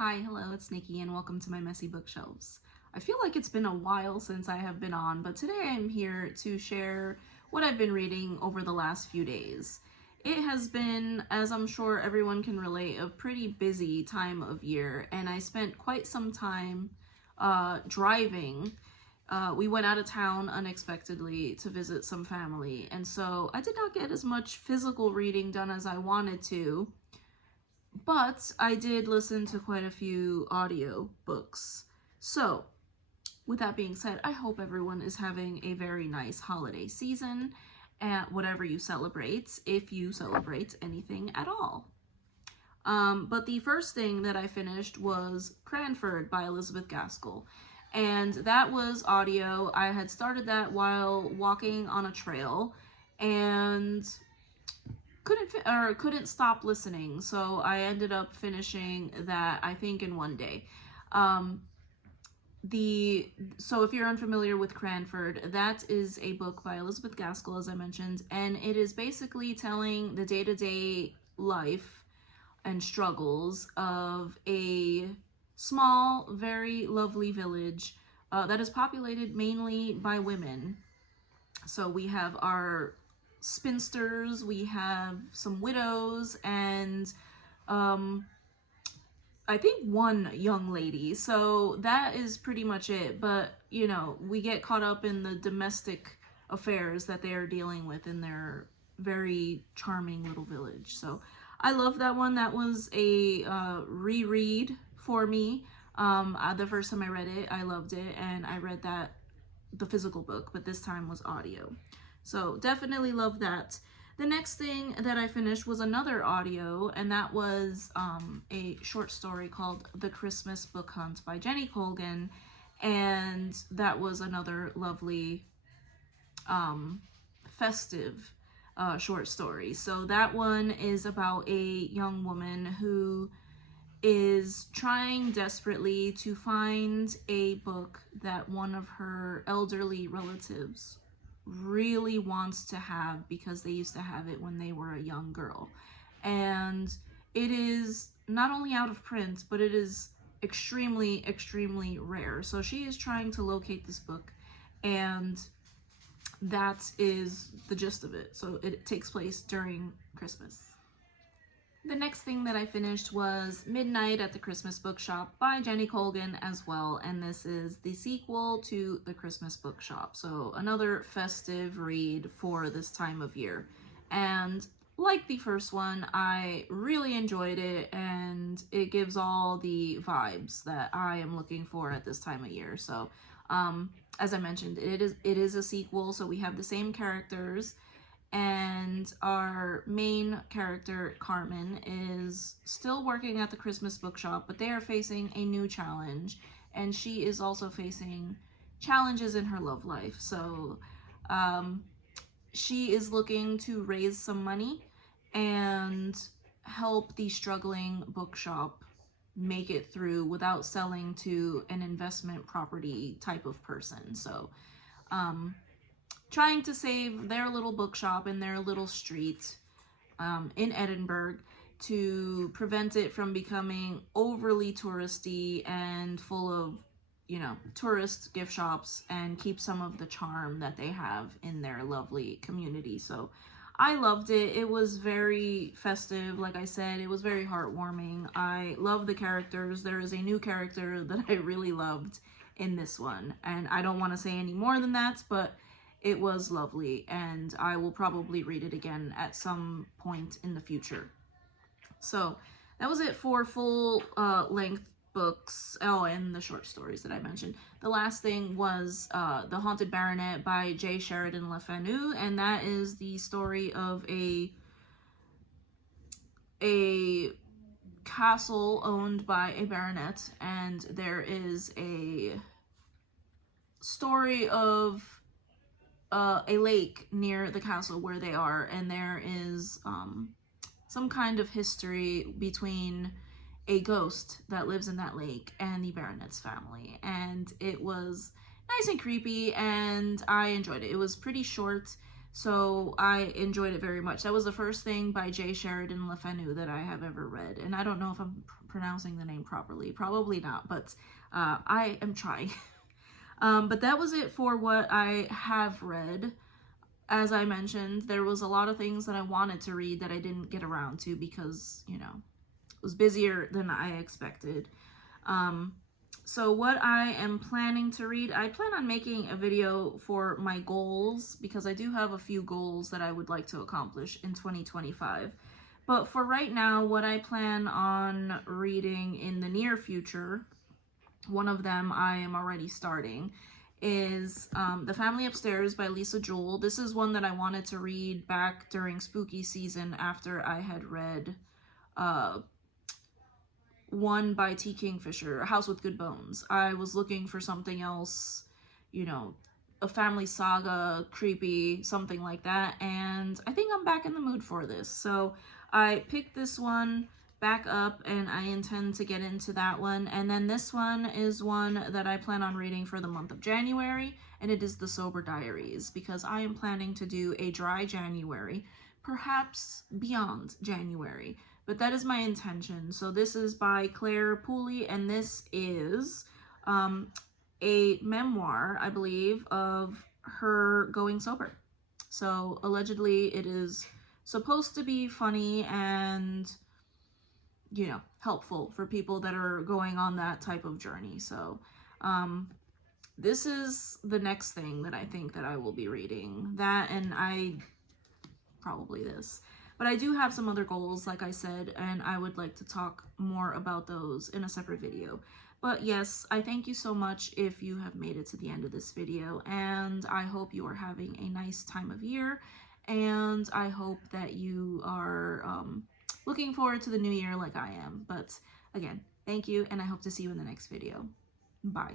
Hi, hello, it's Nikki, and welcome to my messy bookshelves. I feel like it's been a while since I have been on, but today I'm here to share what I've been reading over the last few days. It has been, as I'm sure everyone can relate, a pretty busy time of year, and I spent quite some time driving. We went out of town unexpectedly to visit some family, and so I did not get as much physical reading done as I wanted to. But I did listen to quite a few audio books. So, with that being said, I hope everyone is having a very nice holiday season at whatever you celebrate, if you celebrate anything at all. But the first thing that I finished was Cranford by Elizabeth Gaskell. And that was audio. I had started that while walking on a trail and couldn't stop listening, so I ended up finishing that, I think, in one day. So if you're unfamiliar with Cranford, that is a book by Elizabeth Gaskell, as I mentioned, and it is basically telling the day-to-day life and struggles of a small, very lovely village that is populated mainly by women. So we have our spinsters, we have some widows, and I think one young lady. So that is pretty much it. But, we get caught up in the domestic affairs that they are dealing with in their very charming little village. So I love that one. That was a reread for me. The first time I read it, I loved it, and I read the physical book, but this time was audio. So definitely love that. The next thing that I finished was another audio, and that was a short story called The Christmas Book Hunt by Jenny Colgan, and that was another lovely festive short story. So that one is about a young woman who is trying desperately to find a book that one of her elderly relatives really wants to have because they used to have it when they were a young girl. And it is not only out of print, but it is extremely, extremely rare. So she is trying to locate this book, and that is the gist of it. So it takes place during Christmas. The next thing that I finished was Midnight at the Christmas Bookshop by Jenny Colgan as well, and this is the sequel to The Christmas Bookshop, so another festive read for this time of year. And like the first one, I really enjoyed it, and it gives all the vibes that I am looking for at this time of year. So as I mentioned, it is a sequel, so we have the same characters, and our main character, Carmen, is still working at the Christmas bookshop, but they are facing a new challenge, and she is also facing challenges in her love life. So she is looking to raise some money and help the struggling bookshop make it through without selling to an investment property type of person. So trying to save their little bookshop in their little street in Edinburgh to prevent it from becoming overly touristy and full of, tourist gift shops, and keep some of the charm that they have in their lovely community. So I loved it. It was very festive. Like I said, it was very heartwarming. I love the characters. There is a new character that I really loved in this one, and I don't want to say any more than that, but it was lovely, and I will probably read it again at some point in the future. So that was it for full length books. Oh, and the short stories that I mentioned. The last thing was The Haunted Baronet by J. Sheridan Le Fanu, and that is the story of a castle owned by a baronet, and there is a story of a lake near the castle where they are, and there is some kind of history between a ghost that lives in that lake and the baronet's family, and it was nice and creepy, and I enjoyed it. It was pretty short, So I enjoyed it very much. That was the first thing by J. Sheridan Le Fanu that I have ever read. And I don't know if I'm pronouncing the name properly. Probably not, but I am trying. But that was it for what I have read. As I mentioned, there was a lot of things that I wanted to read that I didn't get around to because, you know, it was busier than I expected. So what I am planning to read, I plan on making a video for my goals because I do have a few goals that I would like to accomplish in 2025. But for right now, what I plan on reading in the near future, one of them I am already starting, is The Family Upstairs by Lisa Jewell. This is one that I wanted to read back during spooky season after I had read one by T. Kingfisher, A House with Good Bones. I was looking for something else, you know, a family saga, creepy, something like that, and I think I'm back in the mood for this. So I picked this one back up and I intend to get into that one. And then this one is one that I plan on reading for the month of January, and it is The Sober Diaries, because I am planning to do a dry January, perhaps beyond January. But that is my intention. So this is by Claire Pooley, and this is a memoir, I believe, of her going sober. So allegedly it is supposed to be funny and, you know, helpful for people that are going on that type of journey. So this is the next thing that I think that I will be reading. That, and probably this. But I do have some other goals, like I said, and I would like to talk more about those in a separate video. But yes, I thank you so much if you have made it to the end of this video, and I hope you are having a nice time of year, and I hope that you are looking forward to the new year like I am. But again, thank you, and I hope to see you in the next video. Bye.